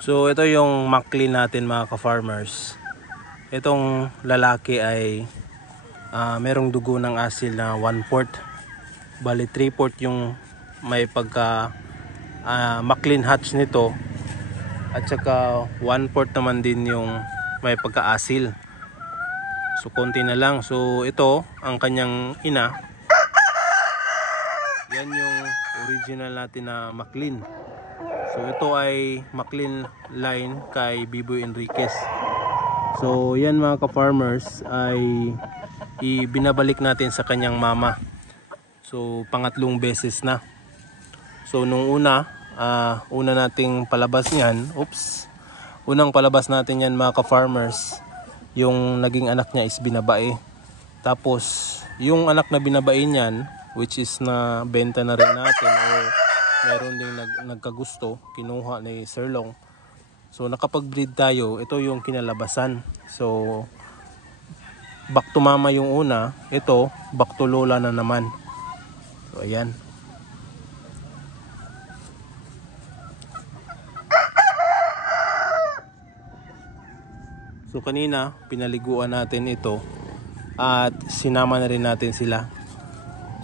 So ito yung Maclean natin mga ka-farmers. Itong lalaki ay merong dugo ng asil na 1/4. Bali 3/4 yung may pagka Maclean hatch nito. At saka 1/4 naman din yung may pagka-asil. So konti na lang. So ito ang kanyang ina. Yan yung original natin na Maclean. So ito ay Maclean line kay Biboy Enriquez. So yan mga ka-farmers ay ibinabalik natin sa kanyang mama. So pangatlong beses na. So nung una nating palabas niyan, unang palabas natin yan mga ka-farmers, yung naging anak niya is binabae. Tapos yung anak na binabae niyan, which is na benta na rin natin o meron ding nagkagusto, kinuha ni Sir Long. So nakapag-breed tayo, ito yung kinalabasan. So back to mama yung una, ito back to lola na naman. So ayan. So kanina pinaliguan natin ito at sinama na rin natin sila.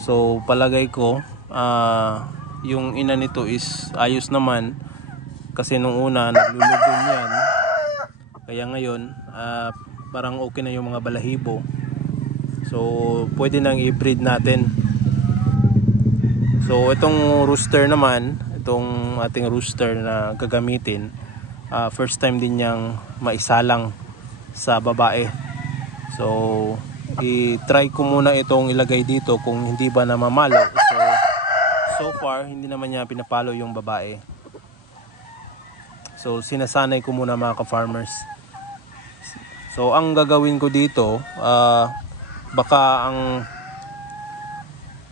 So palagay ko yung ina nito is ayos naman kasi nung una naglulugon yan, kaya ngayon parang okay na yung mga balahibo. So pwede nang i-breed natin. So itong rooster naman, itong ating rooster na gagamitin, first time din niyang maisalang sa babae. So i-try ko muna itong ilagay dito kung hindi ba namamalo. So far hindi naman niya pinapalo yung babae. So sinasanay ko muna mga ka-farmers. So ang gagawin ko dito, baka ang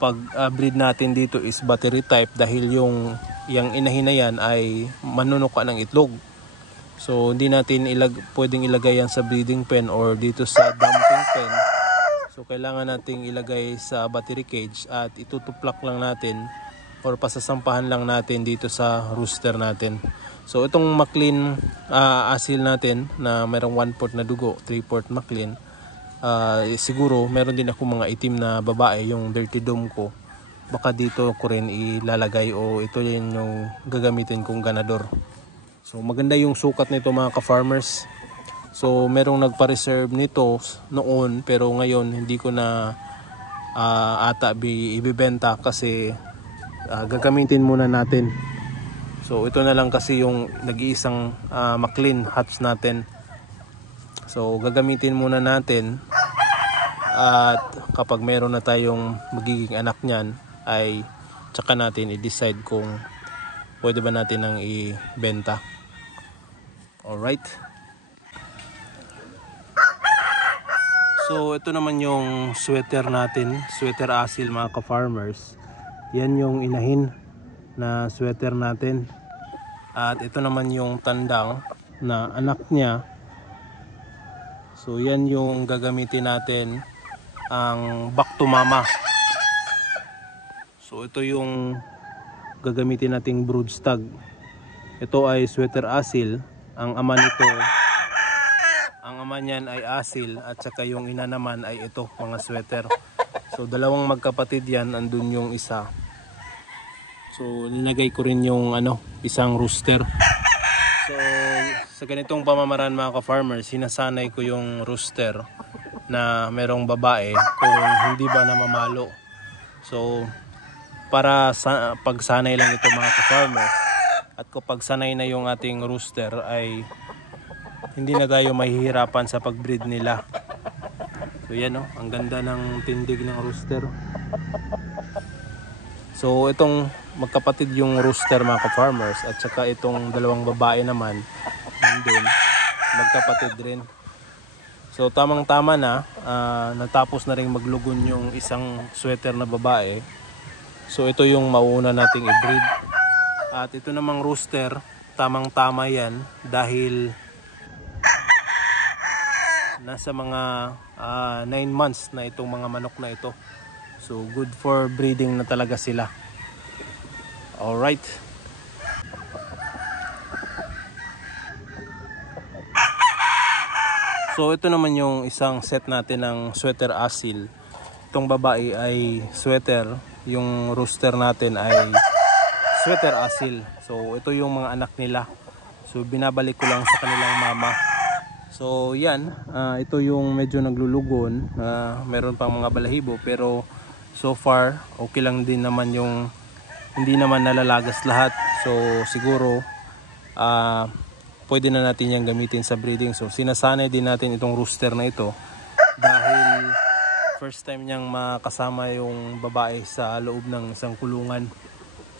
pag-breed natin dito is battery type dahil yung inahin na yan ay manunuka ng itlog. So hindi natin pwedeng ilagay yan sa breeding pen or dito sa dumping pen. So kailangan nating ilagay sa battery cage at itutuplak lang natin or pasasampahan lang natin dito sa rooster natin. So itong Maclean asil natin na mayroong 1/4 na dugo, 3/4 Maclean, siguro meron din ako mga itim na babae, yung dirty dome ko. Baka dito ko rin ilalagay o ito yung gagamitin kong ganador. So maganda yung sukat nito mga ka-farmers. So merong nagpa-reserve nito noon pero ngayon hindi ko na ibibenta kasi gagamitin muna natin. So ito na lang kasi yung nag-iisang Maclean hatch natin. So gagamitin muna natin at kapag meron na tayong magiging anak niyan ay tsaka natin i-decide kung pwede ba natin nang ibenta. Alright. So ito naman yung sweater natin, sweater asil mga ka-farmers. Yan yung inahin na sweater natin. At ito naman yung tandang na anak niya. So yan yung gagamitin natin, ang back to mama. So ito yung gagamitin nating broodstag. Ito ay sweater asil. Ang ama nito, ang ama niyan ay asil at saka yung ina naman ay ito, mga sweater. So dalawang magkapatid yan, andun yung isa. So nilagay ko rin yung isang rooster. So sa ganitong pamamaraan mga ka-farmers, sinasanay ko yung rooster na merong babae kung hindi ba namamalo. So para pagsanay lang ito mga ka-farmers. At kapag sanay na yung ating rooster ay hindi na tayo mahihirapan sa pag-breed nila. So yan ang ganda ng tindig ng rooster. So itong magkapatid yung rooster mga ka-farmers at saka itong dalawang babae naman nandun, magkapatid rin. So tamang tama na, natapos na rin maglugon yung isang sweater na babae. So ito yung mauuna nating i-breed. At ito namang rooster, tamang tama yan dahil nasa mga 9 months na itong mga manok na ito. So good for breeding na talaga sila. Alright. So ito naman yung isang set natin ng sweater asil. Itong babae ay sweater, yung rooster natin ay sweater asil. So ito yung mga anak nila. So binabalik ko lang sa kanilang mama. So yan, ito yung medyo naglulugon. Meron pang mga balahibo pero so far okay lang din naman, yung hindi naman nalalagas lahat. So siguro pwede na natin yan gamitin sa breeding. So sinasanay din natin itong rooster na ito dahil first time niyang makasama yung babae sa loob ng isang kulungan.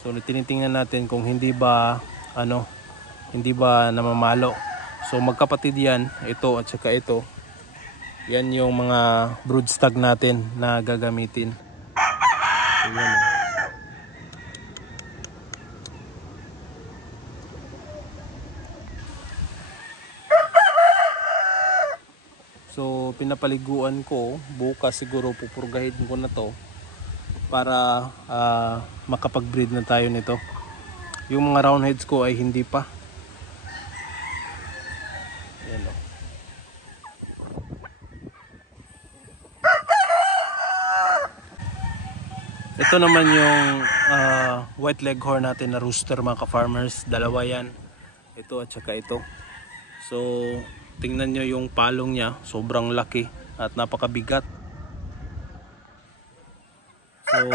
So tinitingnan natin kung hindi ba namamalo. So magkapatid yan, ito at saka ito. Yan yung mga brood stag natin na gagamitin. So, yan. So pinapaliguan ko, bukas siguro pupurgahin ko na to para makapag-breed na tayo nito. Yung mga round heads ko ay hindi pa. Ayan, oh. Ito naman yung white leghorn natin na rooster mga ka-farmers. Dalawa yan. Ito at saka ito. So tingnan nyo yung palong niya, sobrang laki at napakabigat. So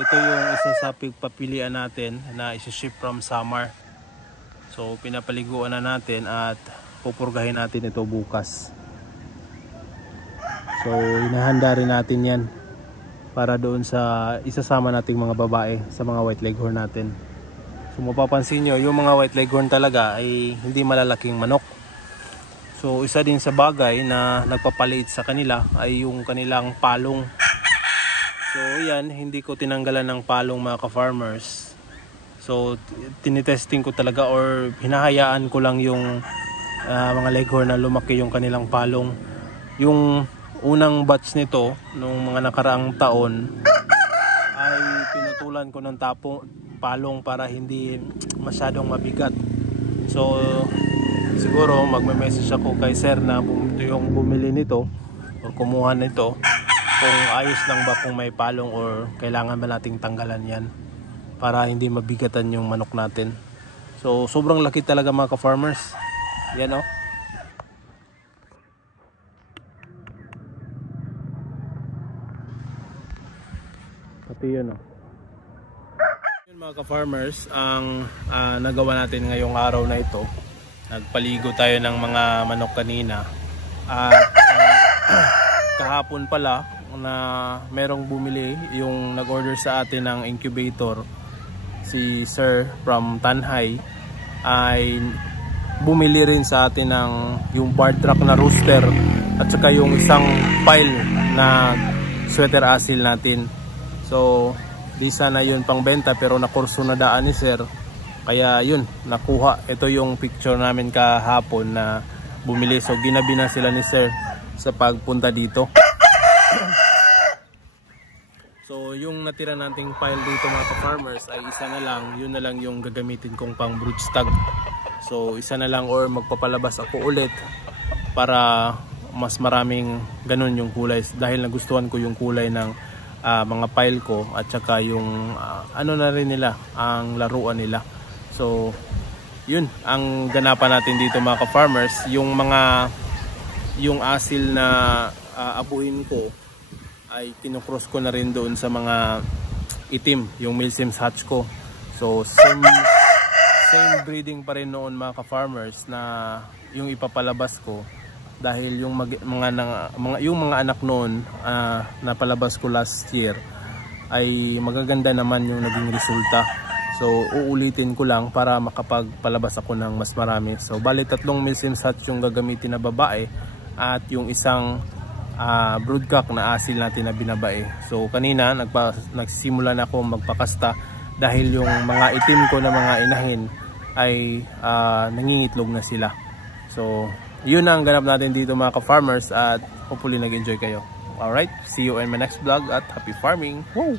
ito yung isa sa pagpapilian natin na isi-ship from Samar. So pinapaliguan na natin at pupurgahin natin ito bukas. So hinahanda rin natin yan para doon sa isasama nating mga babae sa mga white leghorn natin. So mapapansin nyo, yung mga white leghorn talaga ay hindi malalaking manok. So isa din sa bagay na nagpapaliit sa kanila ay yung kanilang palong. So yan, hindi ko tinanggalan ng palong mga ka-farmers. So tinitesting ko talaga or hinahayaan ko lang yung mga leghorn na lumaki yung kanilang palong. Yung unang batch nito nung mga nakaraang taon ay pinutulan ko ng palong para hindi masyadong mabigat. So siguro magme-message ako kay sir na yung bumili nito o kumuha nito kung ayos lang ba kung may palong or kailangan ba nating tanggalan yan para hindi mabigatan yung manok natin. So sobrang laki talaga mga ka-farmers. Yan o. Pati yun o. Yun mga ka-farmers, ang nagawa natin ngayong araw na ito. Nagpaligo tayo ng mga manok kanina at kahapon pala na merong bumili, yung nag-order sa atin ng incubator, si Sir from Tanhay, ay bumili rin sa atin ng yung bar truck na rooster at saka yung isang pile na sweater asil natin. So di sana yun pang benta pero nakurso na daan ni Sir. Kaya yun, nakuha. Ito yung picture namin kahapon na bumili. So ginabi na sila ni Sir sa pagpunta dito. So yung natira nating pile dito mga ka-farmers ay isa na lang. Yun na lang yung gagamitin kong pang brood stag. So isa na lang or magpapalabas ako ulit para mas maraming ganun yung kulay. Dahil nagustuhan ko yung kulay ng mga pile ko at saka yung ano na rin nila, ang laruan nila. So yun ang ganapan natin dito mga ka-farmers. Yung asil na abuin ko ay kinocross ko na rin doon sa mga itim, yung Milsim's hatch ko. So same breeding pa rin noon mga ka-farmers na yung ipapalabas ko, dahil yung mga anak noon na palabas ko last year ay magaganda naman yung naging resulta. So uulitin ko lang para makapagpalabas ako ng mas marami. So bali 3 Milsim's hatch yung gagamitin na babae at yung isang broodcock na asil natin na binabae. So kanina nagsimula na ako magpakasta dahil yung mga itim ko na mga inahin ay nangingitlog na sila. So yun ang ganap natin dito mga ka-farmers at hopefully nag-enjoy kayo. Alright, see you in my next vlog at happy farming! Woo!